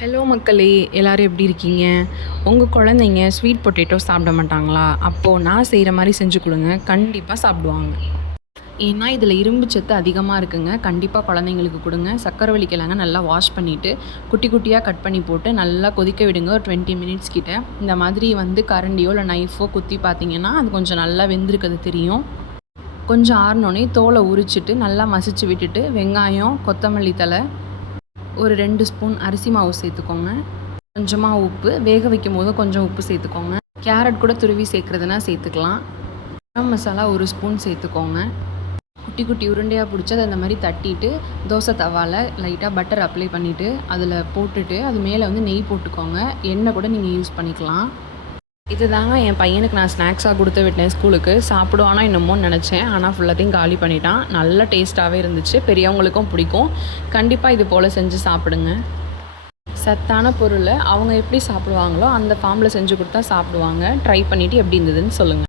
Hello மக்களே, எல்லோரும் எப்படி இருக்கீங்க? உங்கள் குழந்தைங்க ஸ்வீட் பொட்டேட்டோ சாப்பிட மாட்டாங்களா? அப்போது நான் செய்கிற மாதிரி செஞ்சு கொடுங்க, கண்டிப்பாக சாப்பிடுவாங்க. ஏன்னா இதில் இரும்பு சத்து அதிகமாக இருக்குங்க. கண்டிப்பாக குழந்தைங்களுக்கு கொடுங்க. சக்கரவள்ளி கிழங்க நல்லா வாஷ் பண்ணிவிட்டு குட்டி குட்டியாக கட் பண்ணி போட்டு நல்லா கொதிக்க விடுங்க. ஒரு 20 மினிட்ஸ் கிட்ட. இந்த மாதிரி கரண்டியோ இல்லை நைஃபோ குத்தி பார்த்தீங்கன்னா அது கொஞ்சம் நல்லா வெந்திருக்கிறது தெரியும். கொஞ்சம் ஆறினோடனே தோலை உரிச்சிட்டு நல்லா மசிச்சு விட்டுட்டு வெங்காயம், கொத்தமல்லி தழை, ஒரு 2 ஸ்பூன் அரிசி மாவு சேர்த்துக்கோங்க. கொஞ்சமாக உப்பு, வேக வைக்கும் போது கொஞ்சம் உப்பு சேர்த்துக்கோங்க. கேரட் கூட துருவி சேர்க்குறதுனா சேர்த்துக்கலாம். கரம் மசாலா 1 ஸ்பூன் சேர்த்துக்கோங்க. குட்டி குட்டி உருண்டையாக பிடிச்சி அதை அந்த மாதிரி தட்டிட்டு தோசை தவாவில் லைட்டாக பட்டர் அப்ளை பண்ணிவிட்டு அதில் போட்டுட்டு அது மேலே நெய் போட்டுக்கோங்க. எண்ணெய் கூட நீங்கள் யூஸ் பண்ணிக்கலாம். இது தாங்க என் பையனுக்கு நான் ஸ்நாக்ஸாக கொடுத்து விட்டேன் ஸ்கூலுக்கு. சாப்பிடுவானா என்னமோன்னு நினச்சேன், ஆனால் ஃபுல்லாத்தையும் காலி பண்ணிட்டான். நல்ல டேஸ்ட்டாகவே இருந்துச்சு, பெரியவங்களுக்கும் பிடிக்கும். கண்டிப்பாக இது போல் செஞ்சு சாப்பிடுங்க. சத்தான பொருளை அவங்க எப்படி சாப்பிடுவாங்களோ அந்த ஃபார்மில் செஞ்சு கொடுத்தா சாப்பிடுவாங்க. ட்ரை பண்ணிவிட்டு எப்படி இருந்ததுன்னு சொல்லுங்கள்.